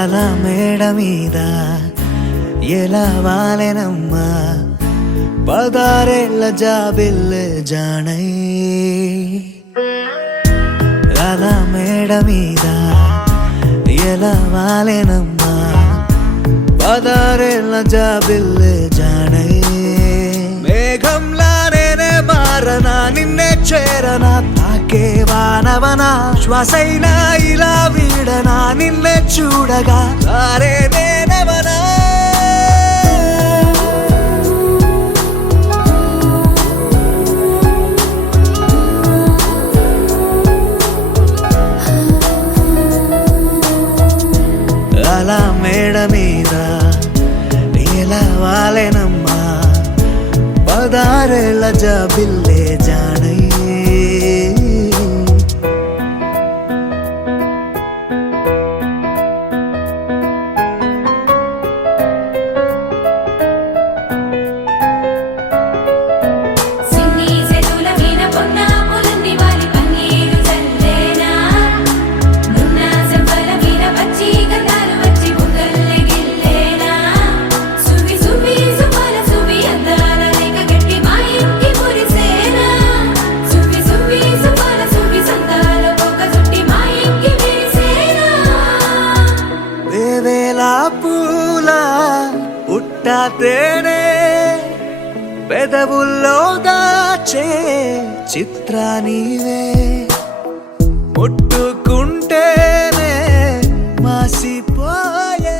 అలా మేడ మీద ఎలా వాలెనమ్మా పదారేళ్ళ జాబిల్లె జానై. అలా మేడ మీద ఎలా వాలెనమ్మా పదారేళ్ళ జాబిల్లె జానై. మేఘంలా నేనే మారనా నిన్నే చేరనా తాకే వానవనా శ్వాసైనా ఇలా వీడనా నిన్నే చూడగా సారే నేనవనా. అలా మేడ మీద ఎలా వాలెనమ్మా పదారేళ్ళ జాబిల్లె జానై. పుట్టాతేనే పెదవుల్లో దాచే చిత్ర నీవే ముట్టుకుంటేనే మాసిపోయే.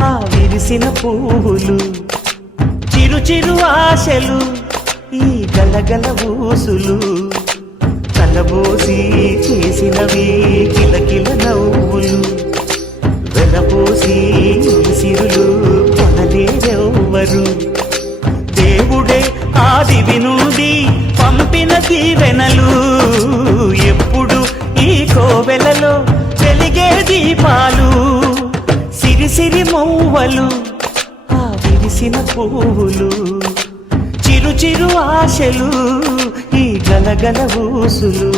ఆ విరిసిన పువ్వులు చిరు చిరు ఆశలు ఈ గలగల ఊసులు కలబోసి చేసినవి కిలకిల నవ్వులు వెలబోసి సిరులు కొనలేరెవ్వరు. దేవుడే ఆదివి నుండి పంపిన దీవెనలు ఎప్పుడు ఈ కోవెలలో వెలిగే దీపాలు. సిరి మౌవలు ఆ విరిసిన పువ్వులు చిరు చిరు ఆశలు ఈ గలగల ఊసులు.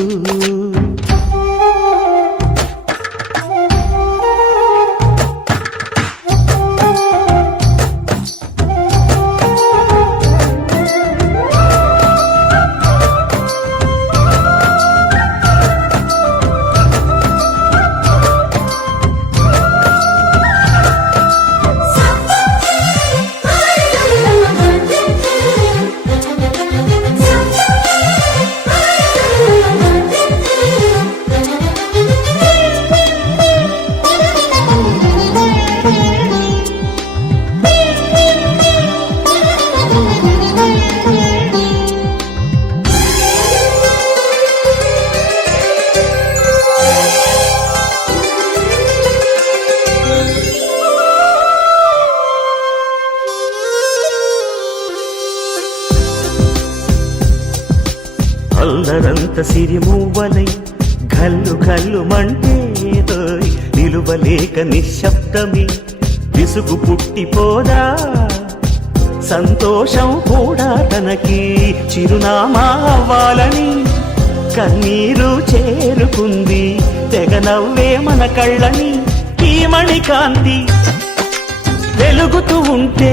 అల్లరంత సిరిమువ్వలై ఘల్లు ఘల్లు మంటే నిలువలేక నిశ్శబ్దమి విసుగు పుట్టిపోదా సంతోషం కూడా తనకి చిరునామా అవ్వాలని కన్నీరు చేరుకుంది తెగ నవ్వే మన కళ్ళని ఈ మణికాంతి వెలుగుతూ ఉంటే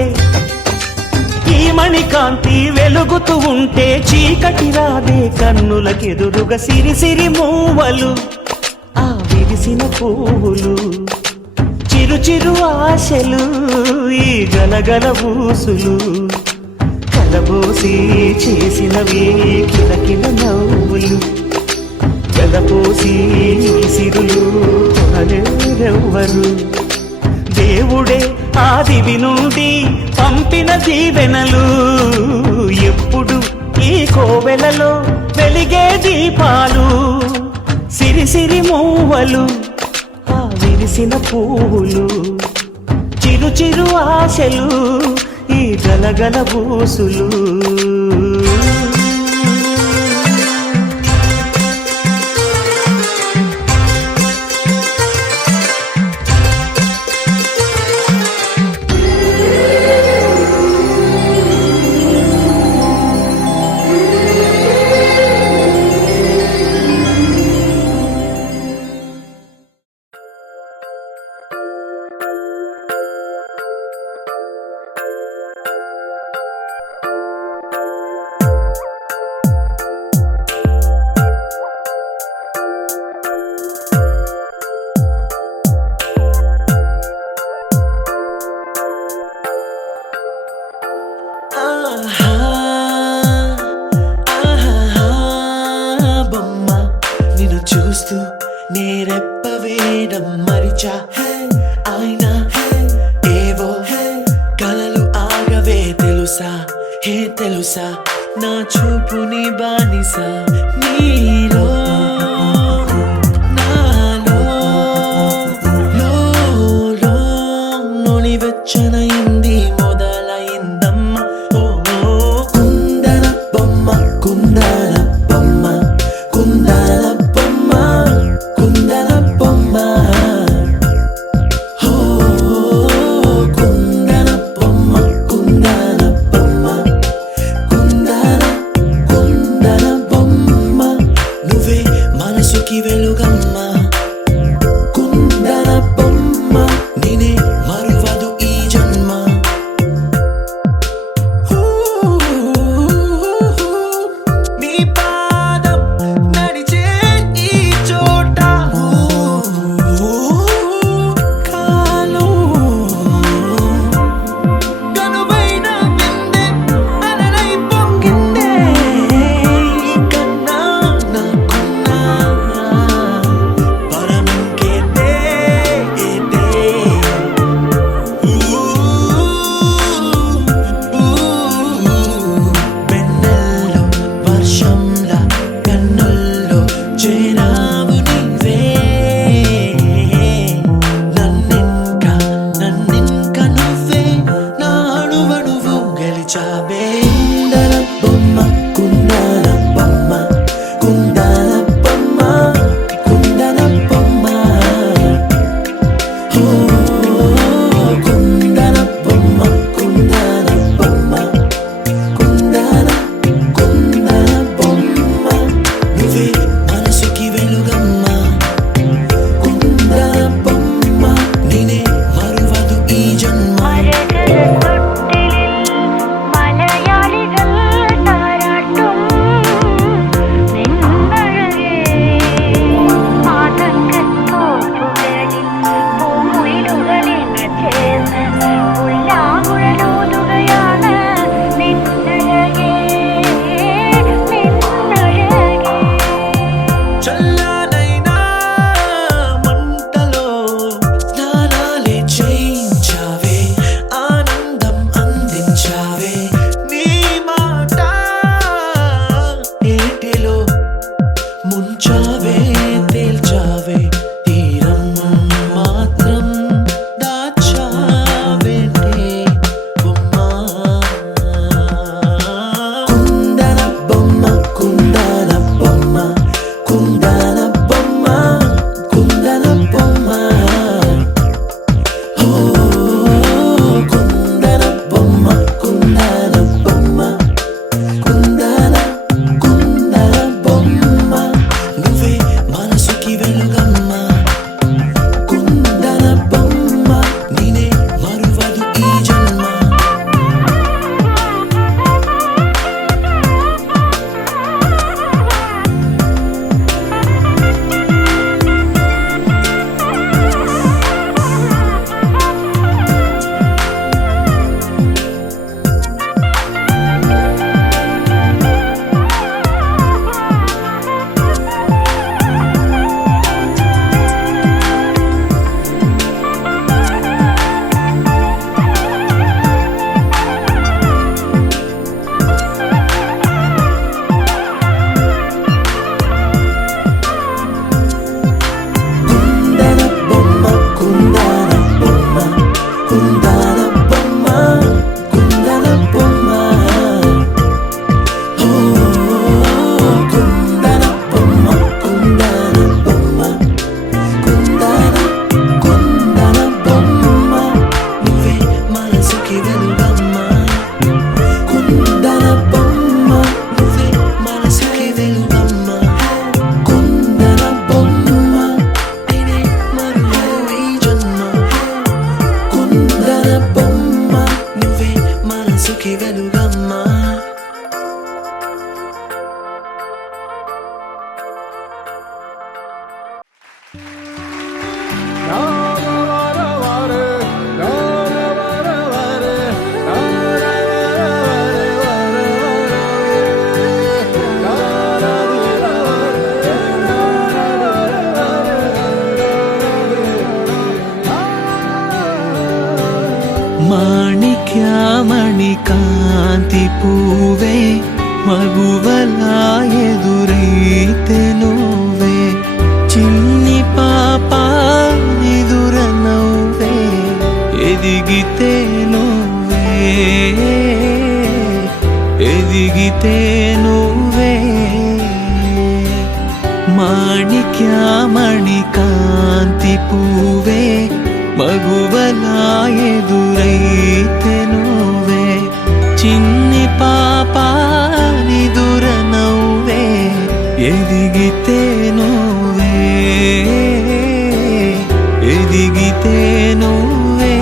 ఈ మణికాంతి వెలుగుతూ ఉంటే చీకటి రాదే కన్నులకెదురుగా సిరిసిరి మూవలు ఆ విరిసిన పువ్వులు చిరు చిరు ఆశలు ఈ గలగల ఊసులు కలబోసి చేసినవి కిలకిల నవ్వులు వెలపోసి సిరులు కొనలేరెవ్వరు దేవుడే ఆదివి నుండి పంపిన దీవెనలు ఎప్పుడు ఈ కోవెలలో వెలిగే దీపాలు సిరిసిరి మూవలు ఆ విరిసిన పువ్వులు చిరు చిరు ఆశలు ఈ గలగల బూసులు చూస్తూ నేరెప్ప వేయడం మరిచా అయినా ఏవో కలలు ఆగవే తెలుసా తెలుసా నా చూపుని బానిసా నీలో నాలో లో నివచ్చనయింది మొదలైందమ్మ ఓ కుందన బొమ్మ కుందన బొమ్మ కుందన బొమ్మ కుందన బొమ్మ ఓ కుందన బొమ్మ కుందన బొమ్మ కుందన బొమ్మ మనసుకి వెలుగమ్మా మాణిక్యామణి కాంతి పూవే మగువలా ఎదురైతే నువ్వే చిన్ని పాప నిదుర నవ్వే ఎదిగితే నువ్వే ఎదిగితే నువ్వే మాణిక్యామణి కాంతి పూవే మగువలా ఎదురైతే నువ్వే చిన్ని పాప నిదుర నవ్వే ఎదిగితే నువ్వే ఎదిగితే నువ్వే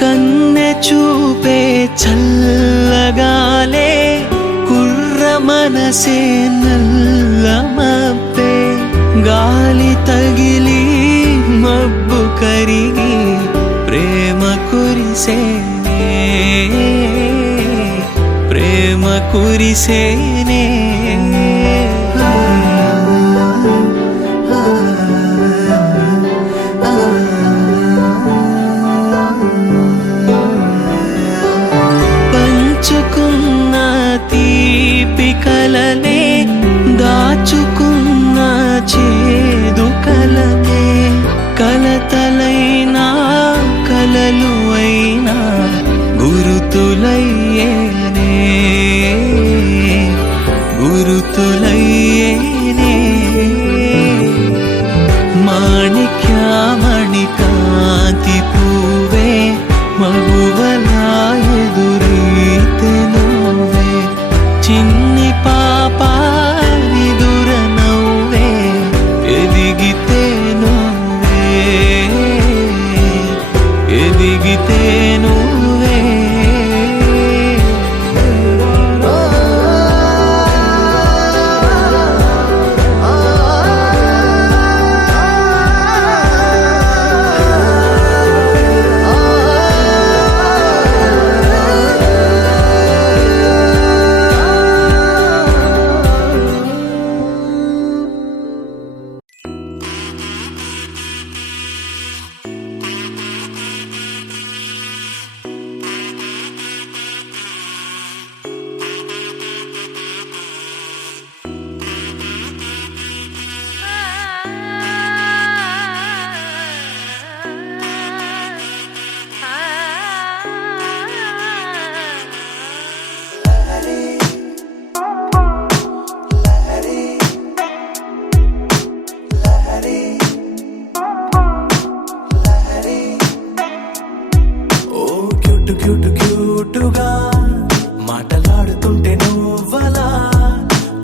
కన్నె చూపే చల్లగాలే కుర్ర మనసే నల్లమబ్బే గాలి తగిలి మబ్బు కరిగి ప్రేమ కురిసేనే ప్రేమ కురిసేనే పంచుకున్న తీపి కలలే దాచుకున్న చేదు కలతే కలతలైనా కలలు అయినా గురుతులయ్యేనే గురుతులయ్యేనే మాణిక్యామణి కాంతి పూవే మగువలా ఎదురైతే నువ్వే చిన్ని పాప నిదుర నవ్వే ఎదిగితే నువ్వే ఎదిగితే నువ్వే క్యూటుగా మాటలాడుతుంటే నువ్వలా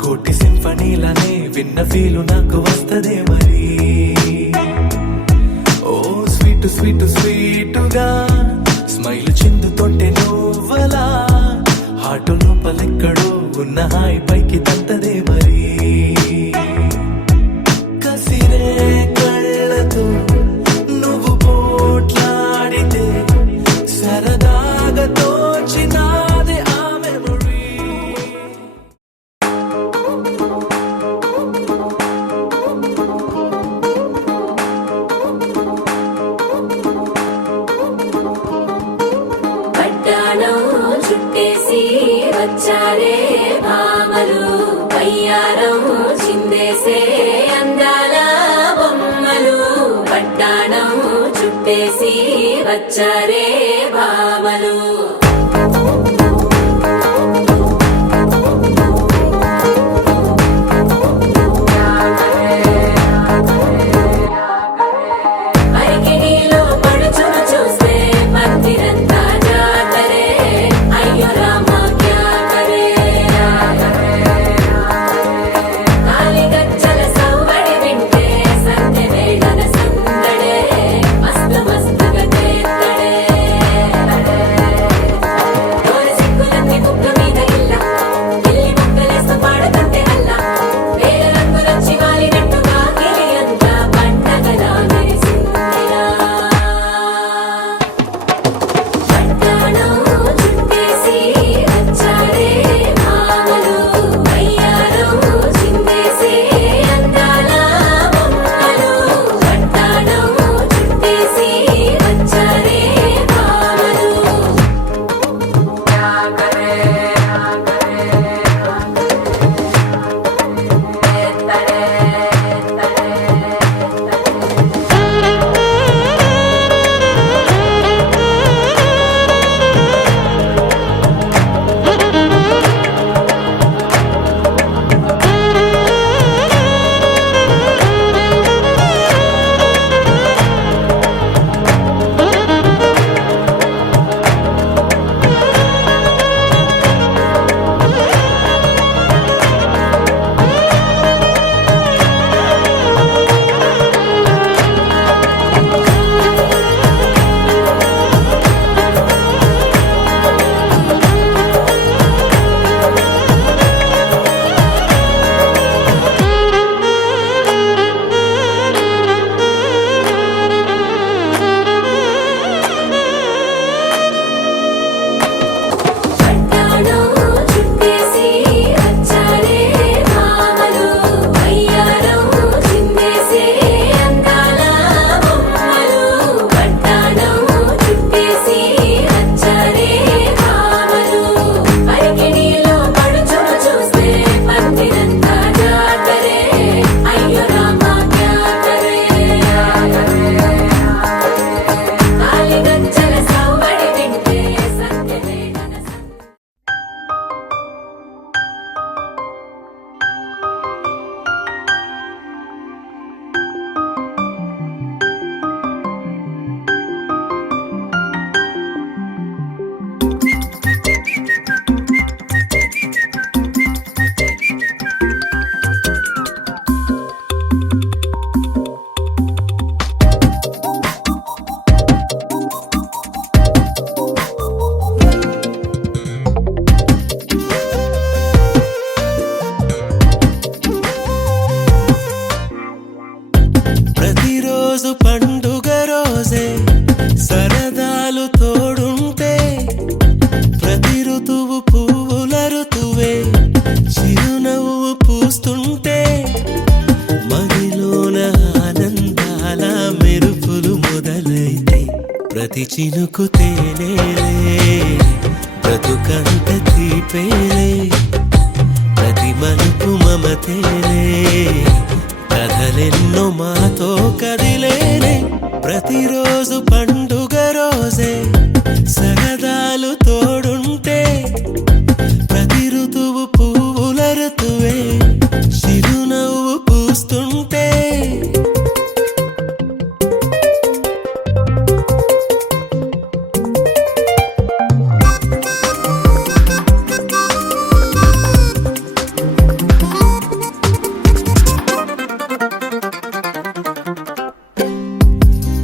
కోటి సింఫనీలనే విన్న ఫీలు నాకు వస్తదే మరి ఓ స్వీట్ స్వీట్ స్వీటుగా స్మైల్ చిందుతుంటే నువ్వలా హార్ట్ లోపలెక్కడో ఉన్న హాయి పైకి తంతదే మరి కసిరే కళ్ళతో నువ్వు పోట్లాడితే సరదాగా తోచినాదే ఆ మెమరీ పట్టాణం చుట్టేసి వచ్చారే భామలు పయ్యారం చిందేసే అందాల బొమ్మలు పట్టాణం చుట్టేసి వచ్చారే భామలు ప్రతి చినుకు తేనేలే బ్రతుకంత తీపేలే ప్రతి మలుపు మమతేలే కథలెన్నో మాతో కదిలేనే ప్రతిరోజు పండుగ రోజే సరదాలు తోడుంటే ప్రతి ఋతువు పువ్వుల ఋతువే చిరునవ్వు పూస్తుంటే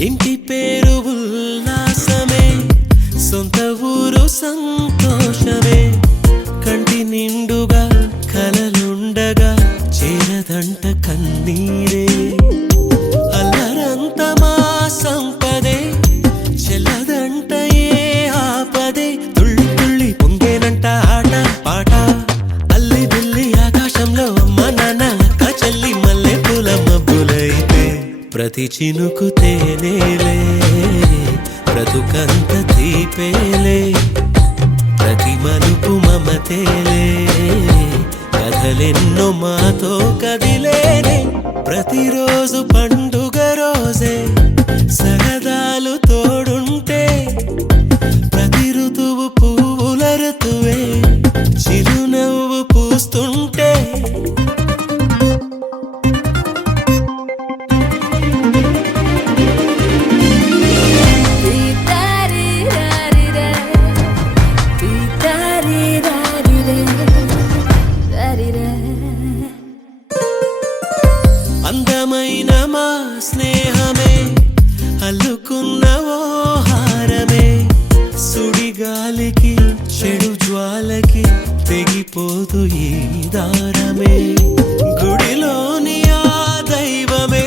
ఇంటి పేరు ఉల్లాసమే సొంత ఊరు సంతోషమే కంటి నిండుగా కలలుండగా చేరదంట కన్నీరే అల్లరంత మా సంపదే చెల్లదంట ఏ ఆపదే తుళ్ళి తుళ్ళి పొంగేనంట ఆట పాట అల్లి బిల్లి ఆకాశంలో అమ్మ నాన్న అక్క చెల్లి మల్లె పూల మబ్బులైతే ప్రతి చినుకు తేనేలే బ్రతుకంత తీపేలే ప్రతి మలుపు మమతేలే కథలెన్నో మాతో కదిలేనే ప్రతిరోజు పండుగ రోజే సరదాలు తోడుంటే ప్రతి ఋతువు పువ్వుల ఋతువే చిరునవ్వు పూస్తుంటే అందమైన మా స్నేహమే అల్లుకున్న ఓ హారమే సుడిగాలికి చెడు జ్వాలకి తెగిపోదు ఈ దారమే గుడిలోని ఆ దైవమే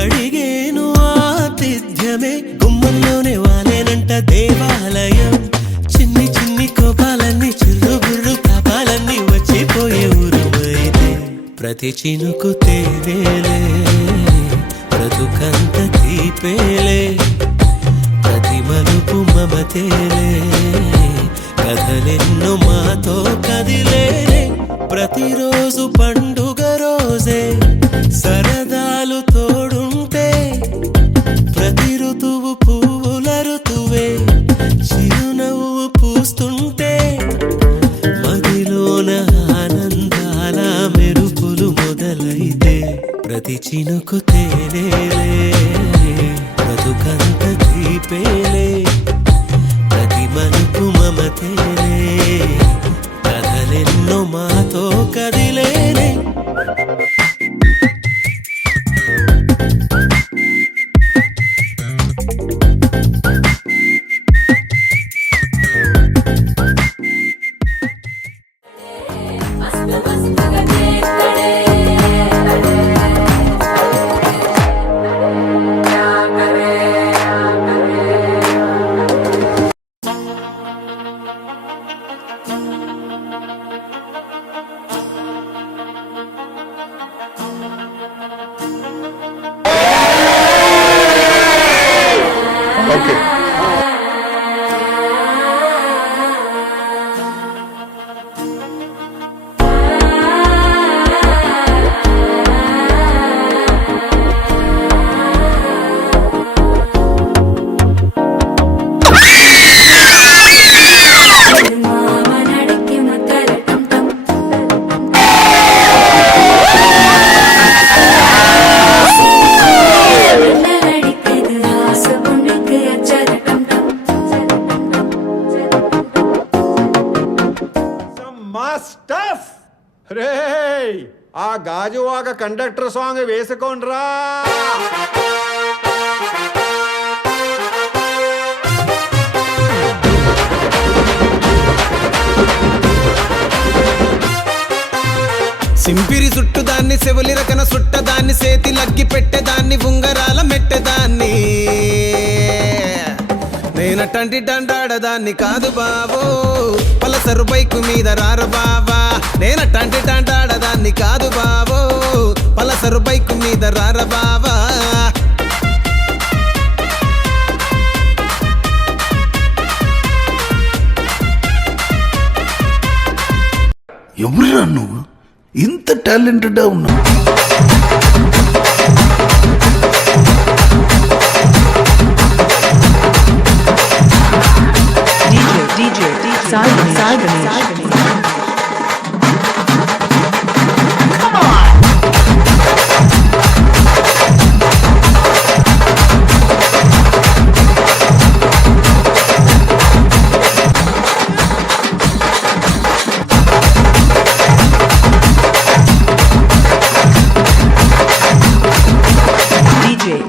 అడిగేను ఆతిథ్యమే గుమ్మంలోనే వాలేనంట దేవాలయం చిన్ని చిన్ని కోపాలన్నీ చిల్లు బుర్రు తాపాలన్నీ వచ్చిపోయే ఊరుమైతే ప్రతి చినుకు తేనేలే బ్రతుకంత తీపేలే ప్రతి మలుపు మమతేలే కథలెన్నో మాతో కదిలేనే ప్రతిరోజు పండుగ రోజే సరదాలు తోడుంటే ప్రతి ఋతువు పువ్వుల ఋతువే చిరునవ్వు పూస్తుంటే మదిలోన ఆనందాల మెరుపులు మొదలైతే ప్రతి చినుకు తేనేలే బ్రతుకంత తీపేలే ప్రతి మలుపు మమతేలే కథలెన్నో మాతో కదిలేనే मस्त मस्त गजे खड़े क्या करे ఆ గాజువాక కండక్టర్ సాంగ్ వేసుకోండ్రా. సింపిరి చుట్టుదాన్ని సెవులి రకన సుట్టదాన్ని సేతి లగ్గి పెట్టేదాన్ని ఉంగరాల మెట్టేదాన్ని నేనటంటి డండాడదాన్ని కాదు బాబు పలసరు బైకు మీద రార బాబా నేనటంటి డండాడదాన్ని కాదు బాబు పలసరు బైకు మీద రార బాబా నువ్వు ఇంత టాలెంటెడ్ ఉన్నావు.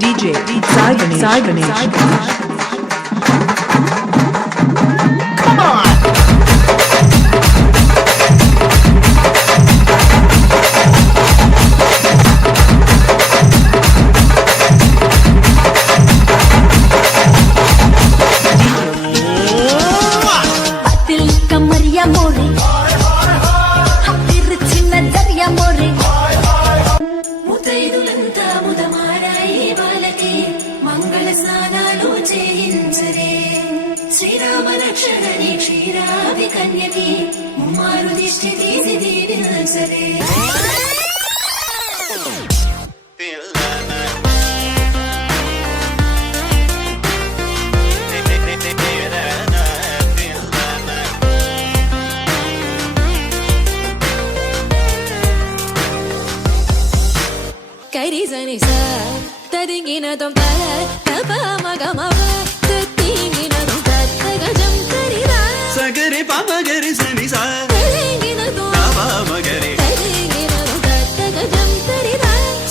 DJ Sai సగరి పమగరి సని సా మగరి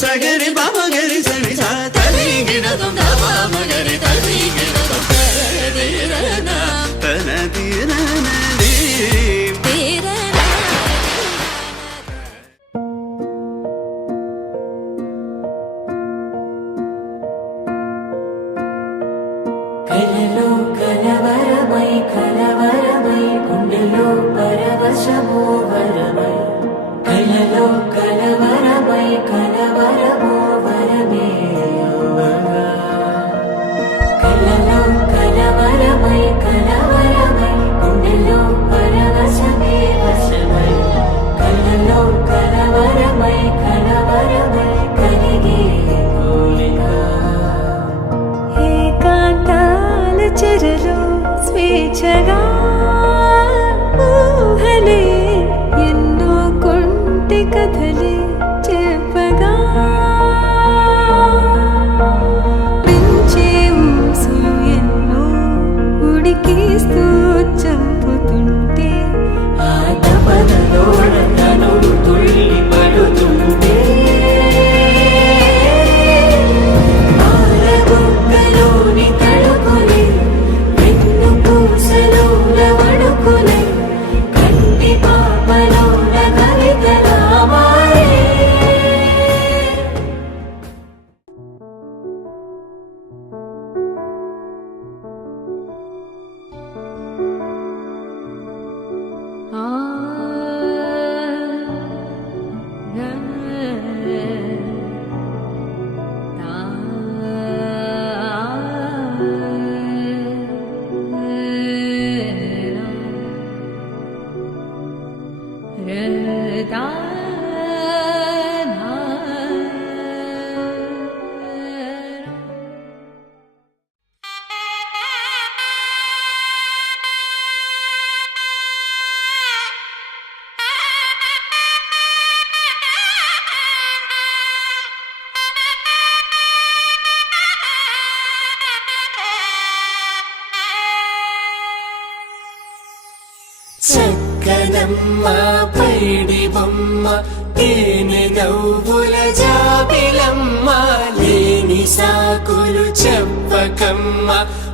సగరి పమగరి సని సా తరిగిన మగరి తన తీర కలలో కలవరమై కలవరమై గుండెలో పరవశమో వరమై కలలో కలవరమై కలవరమో వరమే యోగగా కలలో కలవరమై కలవరమై గుండెలో పరవశమే వశమై కలలో కలవరమై కలవరమై కలిగే కోరిక చెరలో స్వేచ్ఛగా ఊహలే ఎన్నో కొంటె కథలే చెప్పగా పెంచే ఊసు ఎన్నో ఉడికిస్తూ చంపుతుంటే ఆ తపనలోన తనుడు తుళ్ళి పడుతుంటే చక్కనమ్మ పైడి బొమ్మ తేనె నవ్వుల జాబిలమ్మ లేని సాకులు చెప్పకమ్మ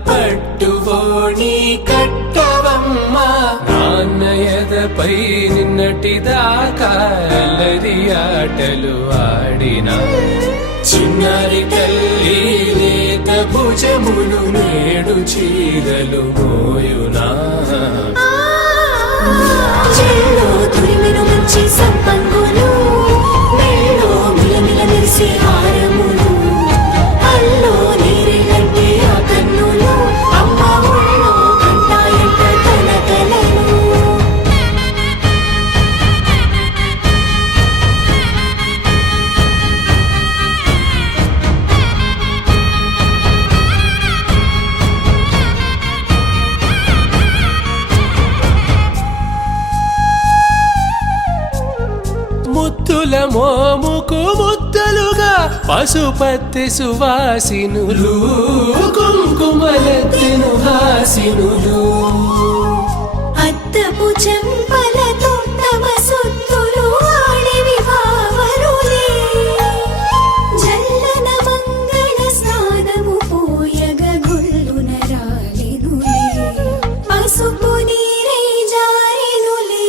పట్టువోణి కట్టవమ్మ నాన్నయదపై నిన్నటిదాకా అల్లరి ఆటలు ఆడినా చిన్నారి తల్లి లేత భుజములు నేడు చీరలు మోయునా చెల్లో తురిమిన మంచి సంపంగులు మెల్లో మిలమిల మెరిసే హారములు అల్లో నీరే కంటే ఆ కన్నులు అమ్మ ఒళ్ళో కంటాయంట కలకలను ముద్దుల మోముకు ముద్దలుగా పశుపతి సువాసినులు కుంకుమలెత్తిను హాసినులు అద్దపు చెంపలతో తమ సొత్తులు ఆడివి భావరులే జల్లన మంగళ స్నానము పోయగ గొల్లున రాలినులే పసుపు నీరే జారినులే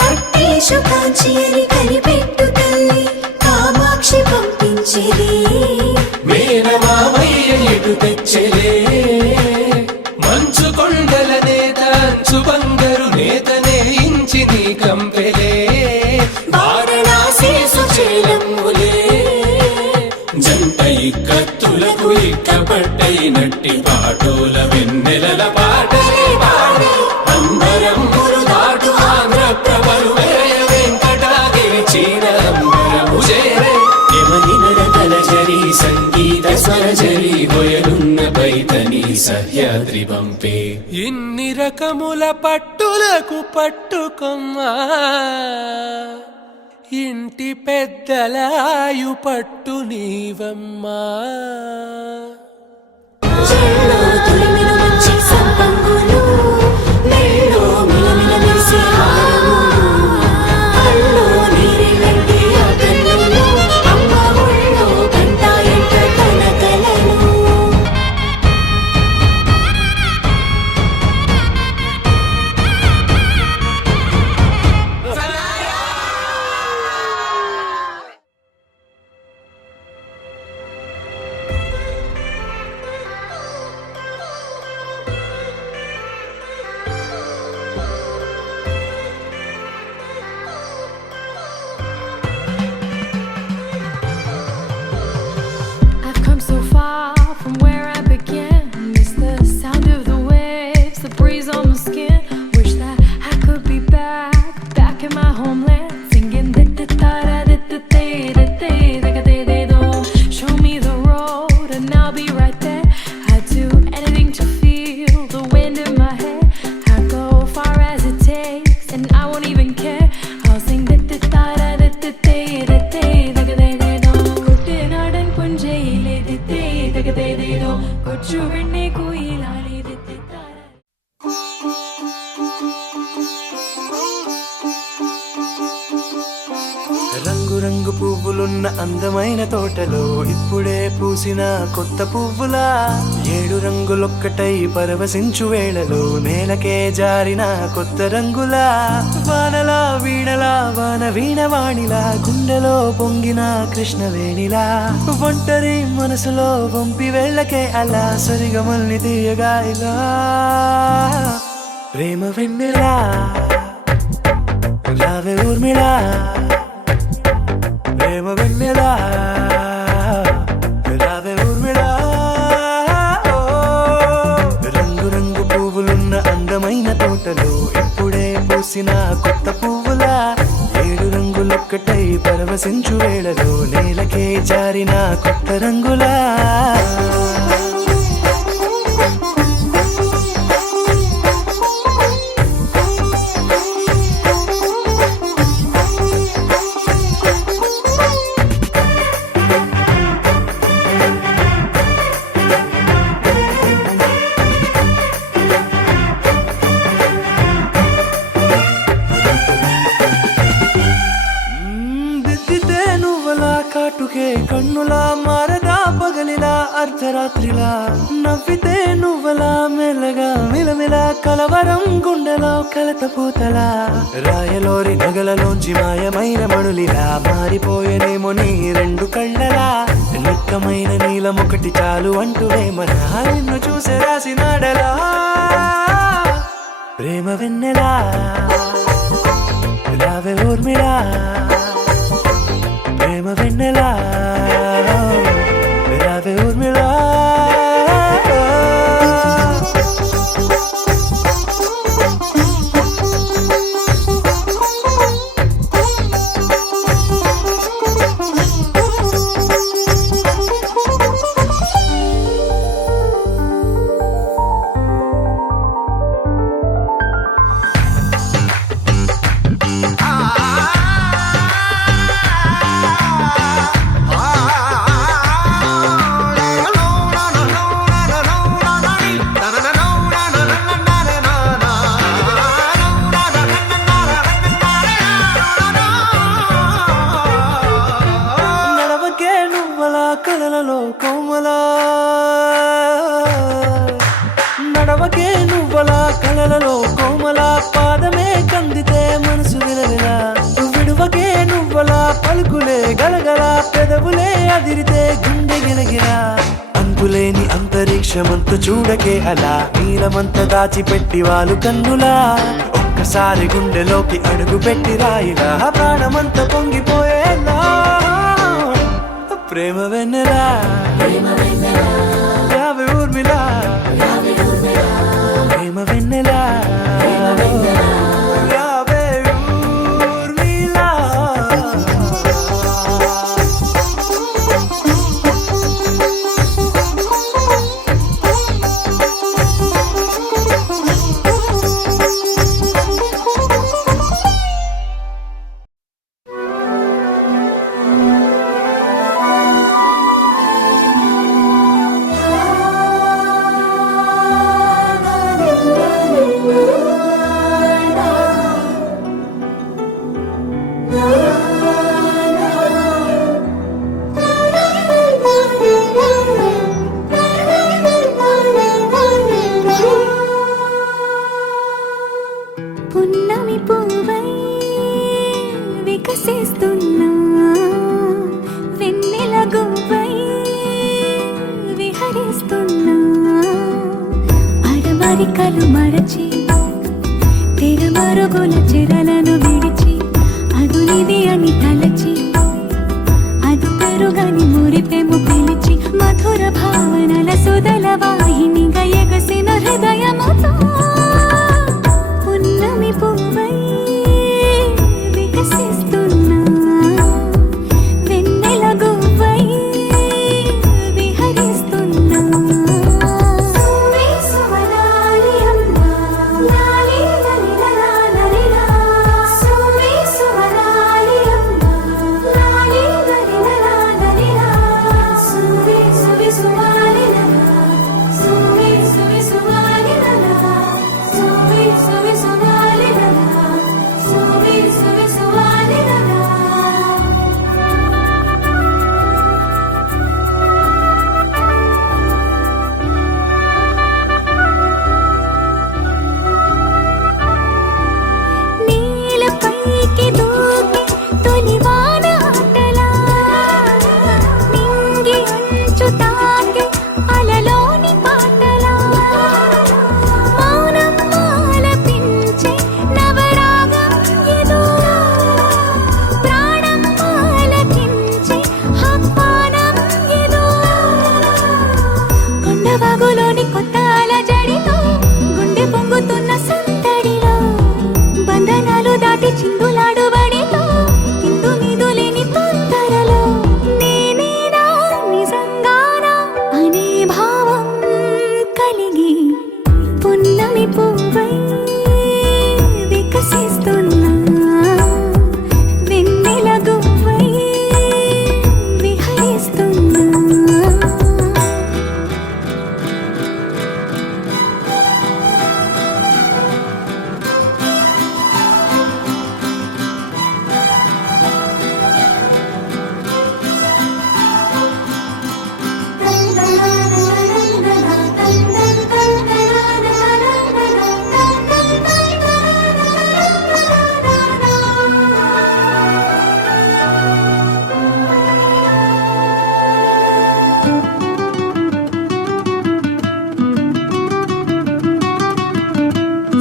పట్టేశు కాంచేరి కనిపెట్టు తల్లి కామాక్షి పంపించిరి మేనమామయ్య ఎటు తెచ్చలే మంచు కొండల నేత అంచు బంగారు నేతనే ఇంచి నీ కంపెలే వారణాసి సుచేలమ్ములే జంట ఇక్కత్తులకు ఇక్కపట్టైనట్టి పాటోల వెన్నెలల పాటలే పాడే అంబరం దాటు ఆంధ్ర ప్రభలు వెంకటాగిరి చీర అంబరము చేరే యమని నడకల జరి సంగీత స్వరజరి హొయలున్న పైతని సహ్యాద్రి పంపే ఇన్ని రకముల పట్టులకు పట్టుకొమ్మా ఇంటి పెద్దలాయు పట్టు నీవమ్మా చెల్లో తురిమిన మంచి సంపంగులు మెళ్ళో మిలమిల మెరిసే హారములు అల్లో నీరెళ్ళంటే ఆ కన్నులు అమ్మ ఒళ్ళో కంటాయంట తన కలలు I've come so far from where I began. Miss the sound of the waves, the breeze on my skin. Wish that I could be back in my homeland, singing da da da da da da da da da da. Show me the road and I'll be right there. I'd do anything to feel the wind in my hair. I'd go far as it takes, and I won't even care. I'll sing da da da da da da da da da da. കുട്ടനാടൻ പുഞ്ചയിലെ ദിത്തേ തകതേതേതോ കൊച്ചുവെണ്ണെ കുയിലാലെ ദിത്തേ താര రంగు పువ్వులున్న అందమైన తోటలో ఇప్పుడే పూసిన కొత్త పువ్వులా 7 రంగులొక్కటై పరవశించు వేళలో నేలకే జారిన కొత్త రంగులా వానలా వీణలా వాన వీణవాణిలా గుండెలో పొంగిన కృష్ణవేణిలా ఒంటరి మనసులో వంపి వెళ్ళకే అలా సరిగమల్ని తీయగా ఇలా ప్రేమ వెన్నెలా రావే ఊర్మిళా ప్రేమ వెన్నెలా రావే ఊర్మిళా రంగు రంగు పువ్వులున్న అందమైన తోటలో ఇప్పుడే పూసిన కొత్త పువ్వులా 7 రంగులొక్కటై పరవశించు వేళలో నేలకే జారిన కొత్త రంగులా దిద్దితే నువ్వలా కాటుకే కన్నులా మారదా పగలిలా అర్ధరాత్రిలా నవ్వితే నువ్వలా మెల్లగా మిలమిలా కలవరం గుండెలో కలతపోతలా రాయలోరి నగలలోంచి మాయమైన మణులిలా మారిపోయేనేమో నీ 2 కళ్ళలా నిక్కమైన నీలమొకటి చాలు అంటూ వేమనా నిన్ను చూసే రాసినాడలా ప్రేమ వెన్నెలా రావే ఊర్మిళా ప్రేమ వెన్నెలా రావే ఊర్మిళా చెదిరితే గుండె గిలగిలా అంతులేని అంతరిక్షమంతు చూడకే అలా నీలమంత దాచిపెట్టి వాళ్ళు కన్నులా ఒక్కసారి గుండెలోకి అడుగు పెట్టి రాయిలా ప్రాణమంత పొంగిపోయేలా ప్రేమ వెన్నెలా యావే ఊర్మిలా ప్రేమ వెన్నెలా యావే ఊర్మిళ. పున్నమి పువ్వై వికసిస్తున్నా వెన్నెల గువ్వై విహరిస్తున్నా అరమరికలు మరచి తెరమరుగుల చెరలను విడిచి అదునిది అని తలచి అదు పెరుగని మురిపెము పిలిచి మధుర భావనల సుదల వాహినిగా ఎగసిన హృదయముతో పున్నమి పువ్వై వికసిస్తున్నా వెన్నెల గువ్వై విహరిస్తున్నా సువి సువనాలి అమ్మా లాలి లలిలా లలిలా సువి సువనాలి అమ్మా లాలి లలిలా లలిలా సువి సువి సువాలి లలా సువి సువి సువాలి లలా సువి సువి సువాలి లలా సువి సువి సువాలి లలా నీలపైకి దూకి తొలివాన ఆటలా నింగి అంచు తాకి అలలోని పాటలా మౌనం ఆలపించే నవరాగం ఏదో ప్రాణం ఆలకించే ఆహ్వానం ఏదో కొండవాగులోని కొత్త అలజడితో గుండె పొంగుతున్న సందడిలో బంధనాలు దాటి చిందులాడు బడిలో ఇందు మీదు లేని తొందరలో నేనేనా నిజంగానా అనే భావం కలిగి పున్నమి పువ్వై వికసిస్తున్నా వెన్నెల గువ్వై విహరిస్తున్నా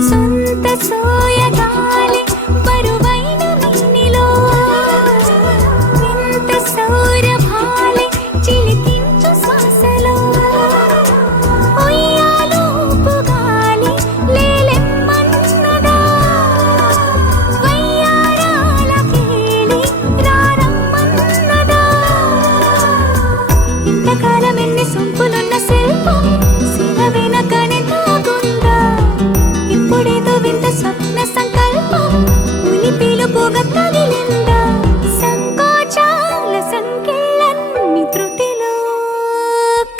సొంత సోయగాలి బరువైన మిన్నిలో వింత సౌరభాలి చిలికించు శ్వాసలో ఉయ్యాలూపు గాలి లేలెమ్మన్నదా వయ్యారాల కేళి రారమ్మన్నదా ఇంతకాలం ఎన్ని సొంపులున్న శిల్పం శిల వెనకనే తాగుందా ఇప్పుడేదో వింత స్వప్న సంకల్పం ఉలి పిలుపుగా తగిలిందా సంకోచాల సంఖ్యలన్నీ త్రుటిలో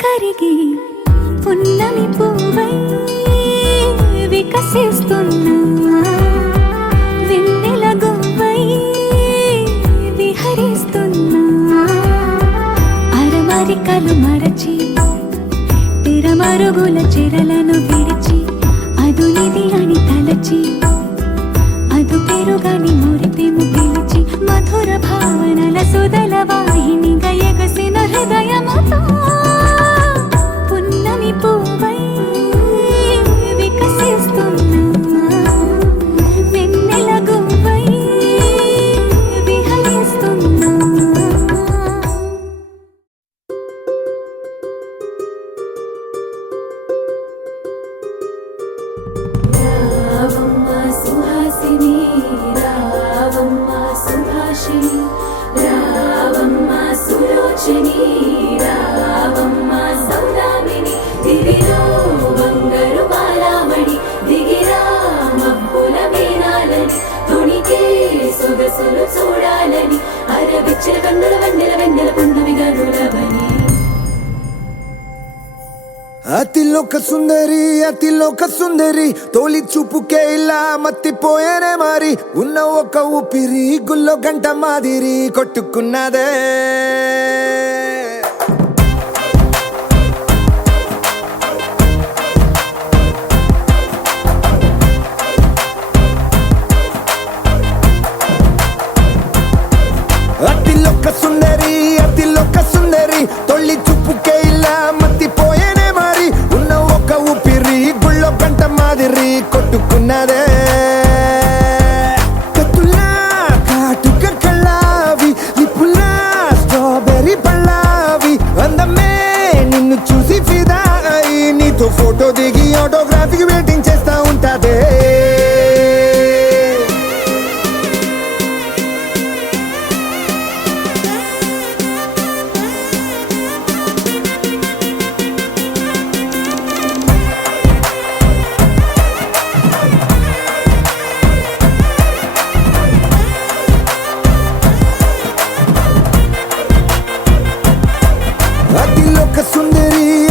కరిగి పున్నమి పువ్వై వికసిస్తున్నా వెన్నెల గువ్వై విహరిస్తున్నా అరమరికలు మరచి తెరమరుగుల చెరలను విడిచి అదునిది అని తలచి అదు పెరుగని మురిపెము పిలిచి మధుర భావనల సుదల వాహినిగా ఎగసిన హృదయముతో పున్నమి పువ్వై వికసిస్తున్నా వెన్నెల గువ్వై విహరిస్తున్నా రావమ్మ సుహాసిని రావమ్మ సుభాషిణి రావమ్మ సులోచని రావమ్మ సౌదామిని దివిలో బంగారు బాలామణి దిగిరా మబ్బుల మీనాలని తొణికే సొగసులు చూడాలని అరవిచ్చిన కన్నుల వెన్నెల వెన్నెల పున్నమి గనులవని అతిలోక సుందరి తోలి చూపుకే ఇలా మత్తిపోయేనే మారి ఉన్న ఒక ఊపిరి గుల్లో గంట మాదిరి కొట్టుకున్నదే అతిలోక సుందరి తొలి చూపుకే ఇలా మత్తిపోయేనే మారి ఉన్న ఒక ఊపిరి గుళ్ళో గంట మాదిరి కొట్టుకున్నదే కత్తులా కాటుక కళ్ళావి లిప్పులా స్ట్రాబెర్రీ పళ్ళావి అందమే నిన్ను చూసి ఫిదా అయి నీతో ఫోటో దిగి ఆటోగ్రాఫీకి వెయిటింగ్ చేస్తా ఉంటాదే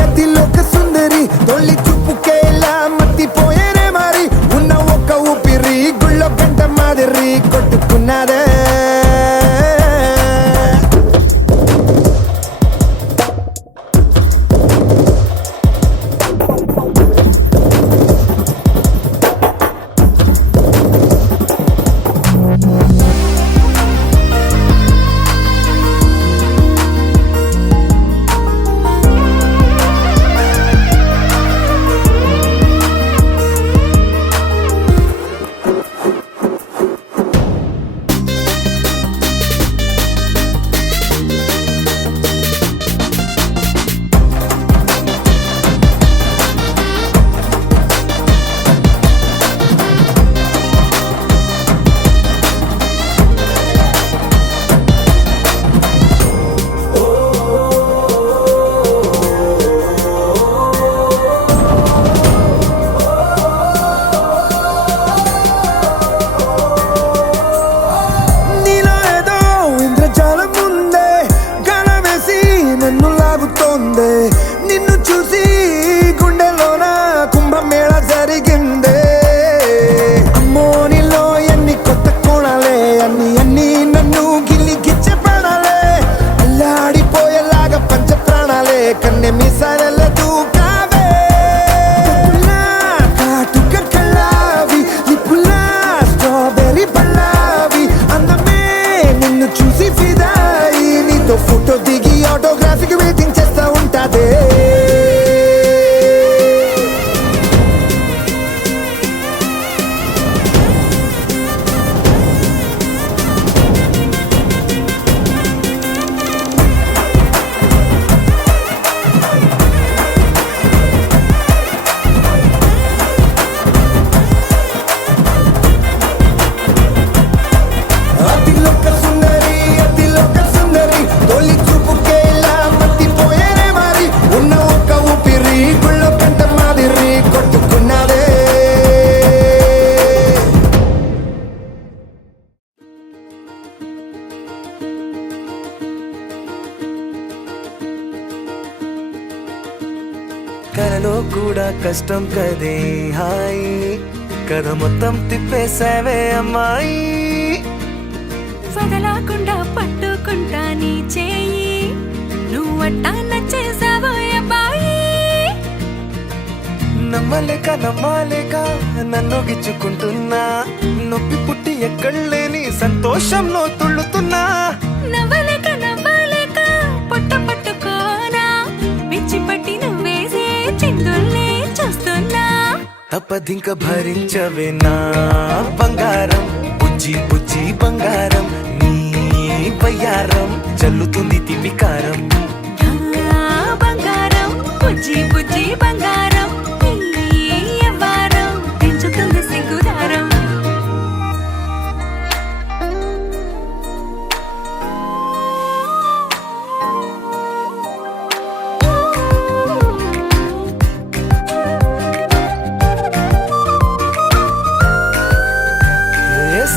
అతిలోక సుందరి తొలి చూపుకే ఇలా మత్తిపోయేనే మారి ఉన్న ఒక ఊపిరి గుళ్ళో గంట మాదిరి కొట్టుకున్నదే నిన్ను చూసి గుండెలోన కుంభమేళ జరిగిందే అమ్మో నీలో ఎన్ని కొత్త కోణాలే అన్ని నన్ను గిల్లిగిచ్చే ప్రాణాలే అల్లాడిపోయేలాగా పంచ ప్రాణాలే కన్నె మీసాల దూకావే కాటుక కళ్ళావి లిప్పులా స్ట్రాబెర్రీ పళ్ళావి అందమే నిన్ను చూసి ఫిదాయి నీతో ఫోటో దిగి ఆటోగ్రాఫీకి వెయిటింగ్ చేస్తా ఉంటాదే అతిలోక సుందరి తొలి చూపుకే ఇలా మత్తిపోయేనే మారి ఉన్న ఒక ఊపిరి గుళ్ళో గంట మాదిరి కొట్టుకున్నదే కలలో కూడా కష్టం కదే హాయి కథ మొత్తం తిప్పేసావే అమ్మాయి వదలకుండా పట్టుకుంటా నీ చేయి నువ్వట్టా నచ్చేసావో అబ్బాయి నమ్మలేక నన్ను గిచ్చుకుంటున్నా నొప్పి పుట్టి ఎక్కడలేని సంతోషంలో తుళ్ళుతున్నా నవ్వలేక పొట్ట పట్టుకు తప్పదింక భరించవే నా బంగారం బుజ్జి బుజ్జి బంగారం నీ బయ్యారం చల్లుతుంది తిమికారం బంగారం బుజ్జి బుజ్జి బంగారం ఈ యవ్వారం పెంచుతుంది సిగ్గుదారం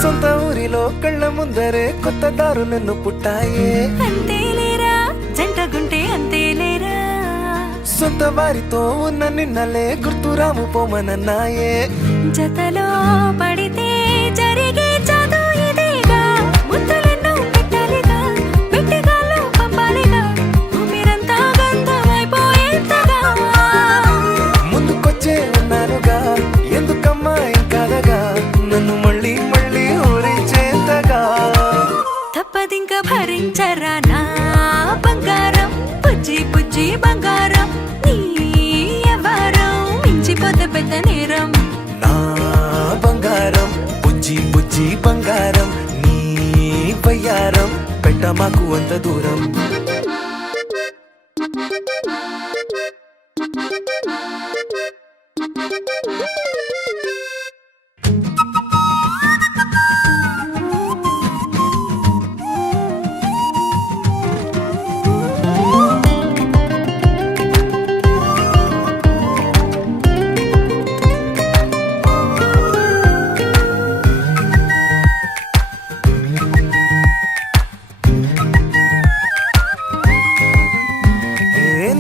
సొంత ఊరిలో కళ్ళ ముందరే కొత్త దారులను పుట్టాయే అంతేలేరా జంటగుంటే అంతేలేరా సొంత వారితో ఉన్న నిన్నలే గుర్తురాము పోమనన్నాయే జతలో పడితే జరిగే చదు ఇదేగా ముద్దలెన్నో పెట్టాలిగా పెట్టిగాల్లో పంపాలిగా ఊపిరంతా గంధమైపోయేంతగా ముందుకొచ్చే ఉన్నానుగా ఎందుకమ్మా ఇంకాదగా నన్ను మళ్ళీ మళ్ళీ ఊరించేంతగా తప్పదింక భరించరా నా బంగారం బుజ్జి బుజ్జి బంగారం నీ యవ్వారం మించిపోతే పెద్ద నేరం నా బంగారం బుజ్జి బుజ్జి బంగారం నీ బయ్యారం పెట్ట మాకు అంత దూరం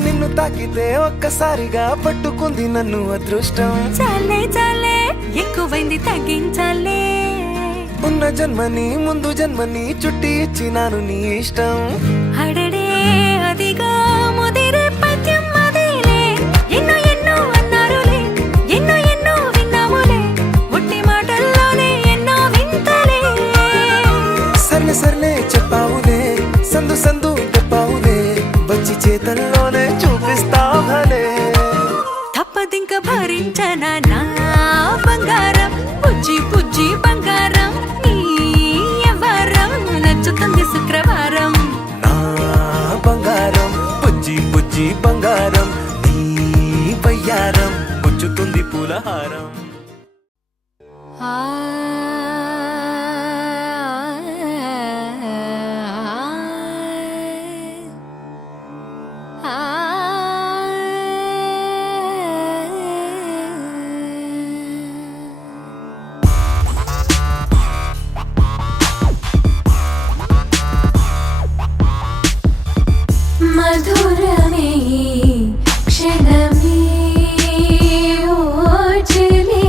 నిన్ను తాకితే ఒక్కసారిగా పట్టుకుంది నన్ను అదృష్టం చాలే చాలే ఎక్కువైంది తగ్గించాలే ఉన్న జన్మని ముందు జన్మని చుట్టి ఇచ్చినాను నీ ఇష్టం అడడే అదిగా ముదిరే పద్యం అదేలే ఎన్నో ఎన్నో అన్నారులే ఎన్నో ఎన్నో విన్నాములే ఒట్టి మాటల్లోనే ఎన్నో వింతలే సర్లే సర్లే చెప్పావులే సందు సందు చెప్పావులే వచ్చి చేతల్లోనే చూపిస్తావలే తప్పదింక భరించనా నా బంగారం బుజ్జి బుజ్జి బంగారం నీ యవ్వారం నచ్చుతుంది శుక్రవారం నా బంగారం బుజ్జి బుజ్జి బంగారం నీ బయ్యారం పుచ్చుతుంది పూలహారం ఆ మధురమే క్షణమే ఓ చెలి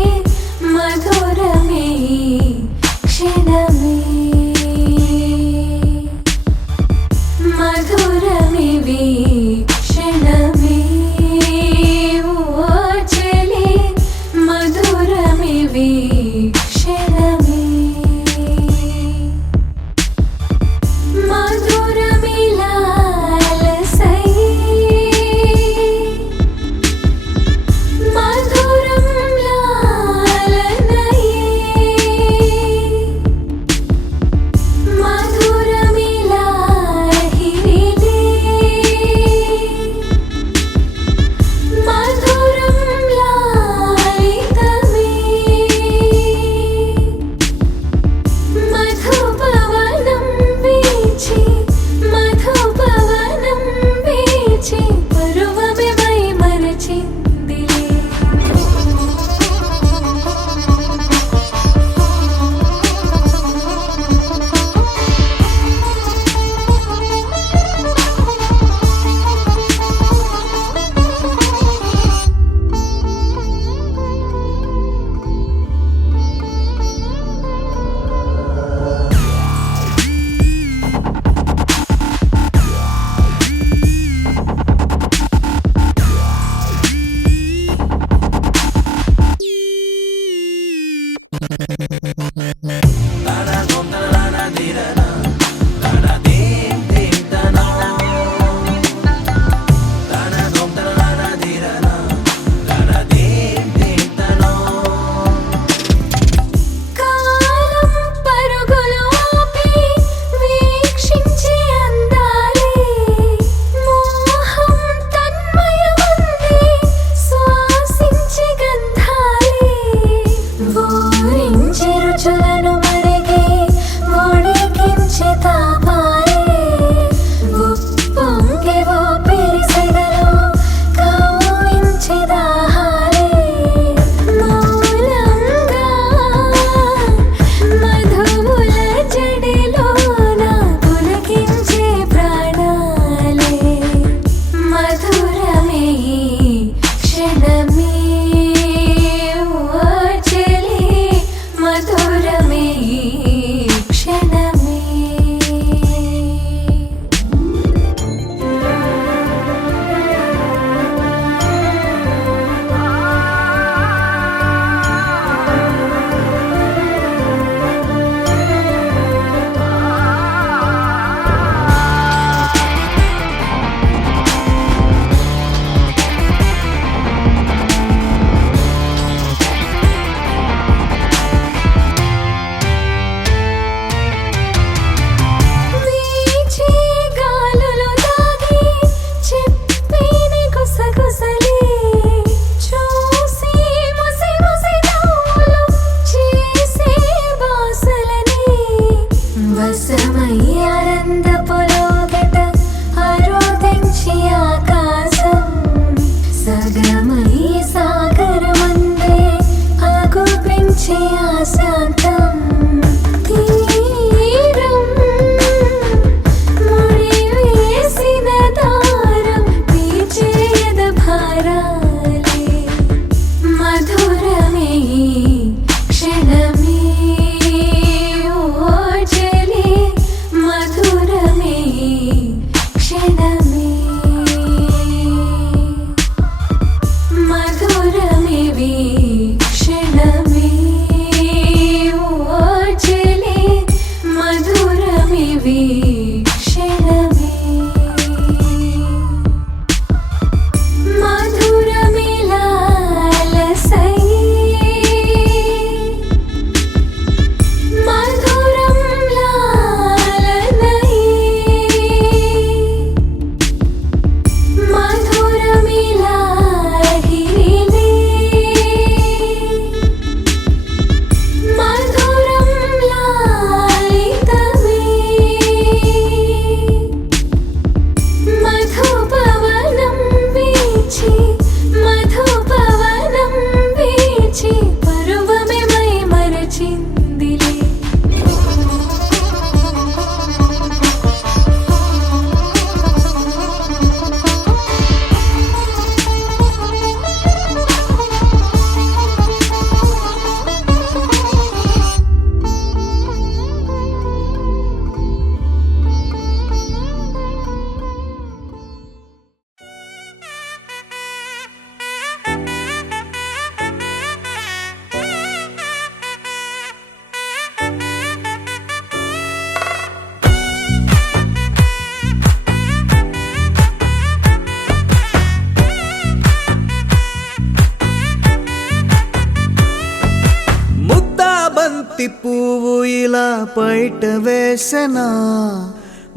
బంతి పువ్వు ఇలా బయట వేసెనా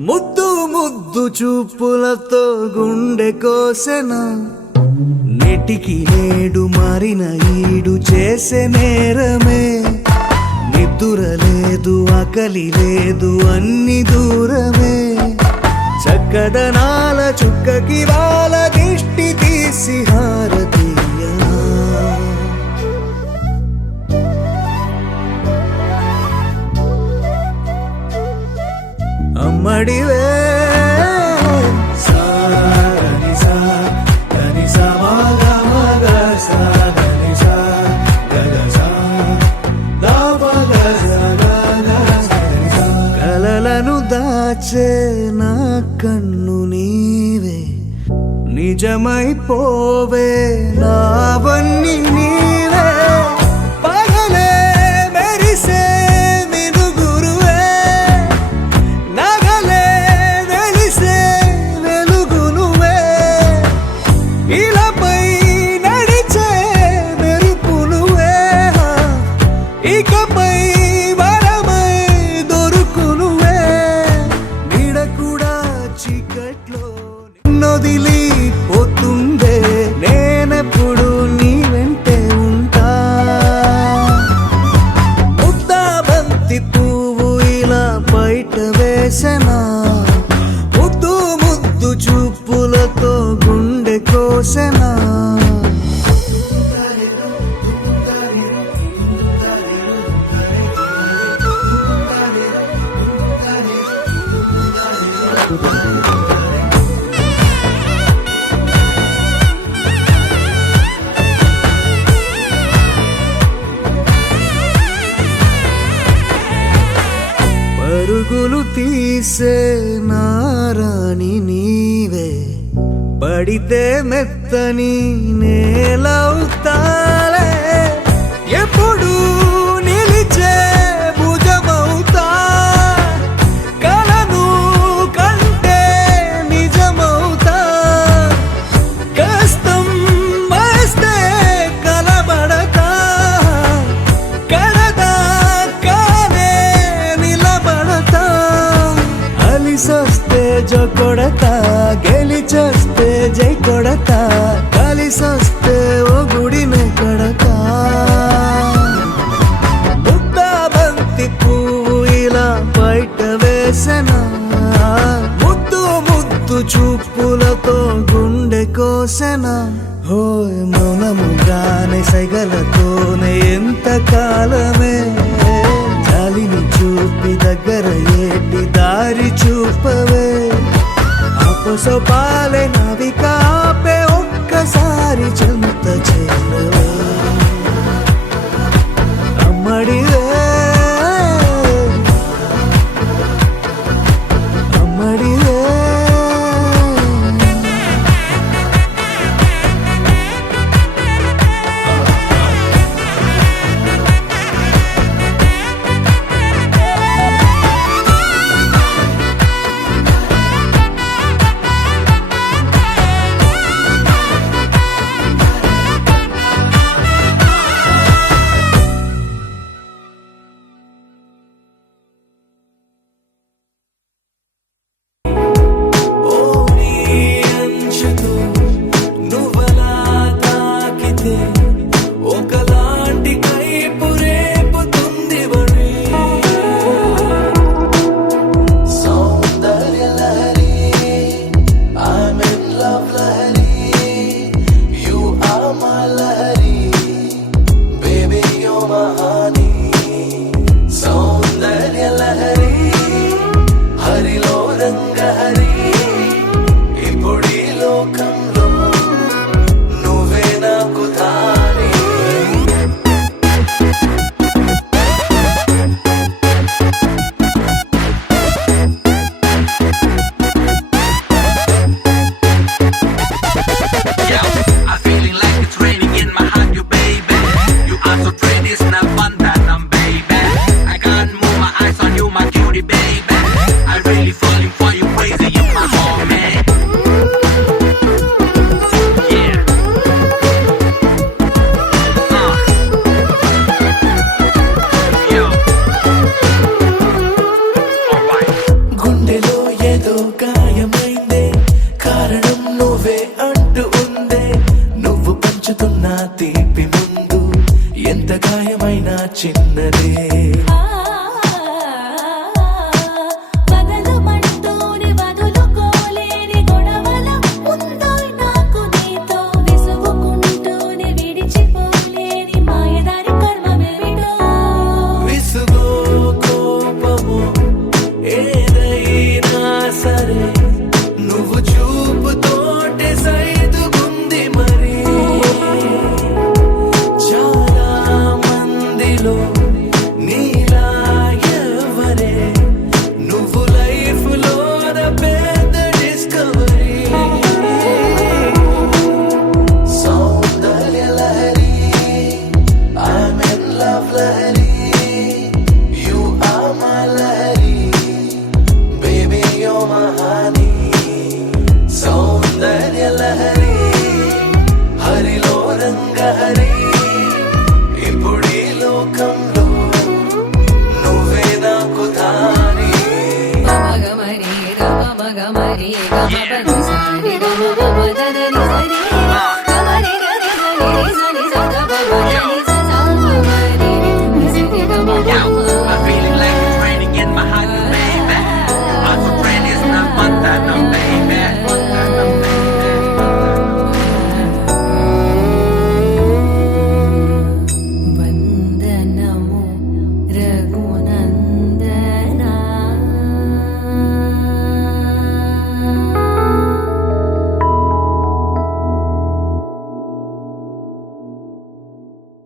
ముద్దు ముద్దు చూపులతో గుండె కోసెనా నెటికి నేడు మారిన ఈడు చేసే నేరమే నిద్ర లేదు ఆకలి లేదు అన్ని దూరమే చక్కదనాల చుక్కకి వాళ్ళ దిష్టి తీసి హారతీయనా అమ్మడివే కలలను దాచే నా కన్ను నీవే నిజమైపోవే నావన్నీ నీవే పగలే మెరిసే మినుగురువే నగలే వెలిసే వెలుగునువే ఇలాపై నడిచే మెరుపునువే ఇకపై వరమై దొరుకునువే నీడ కూడా చీకట్లో నొదిలి పోతుందే నేనెప్పుడు నీ వెంటే ఉంటా ముద్దా బంతి పువ్వు ఇలా బయట వేసెనా ముద్దు ముద్దు చూపులతో గుండె కోసెనా పరుగులు తీసే నారాణి నీవే పడితే మెత్తని నేలవుతాలే ఎప్పుడు నిలిచే భుజమవుతా కలను కంటే నిజమవుతా కష్టం వస్తే కలబడక కడదాకానే నిలబడతా అలిసొస్తే జో కొడతా గెలిచొస్తే జై కొడతా కలిసొస్తే ఓ గుడినే కొడతా ముద్దా బంతి పువ్వు ఇలా బయట వేసెనా ముద్దు ముద్దు చూపులతో గుండె కోసెనా హోయ్ మౌనముగానే సైగలతోనే ఎంత కాలమే జాలిని చూపి దగ్గర ఏటి దారి చూపవే అపసొప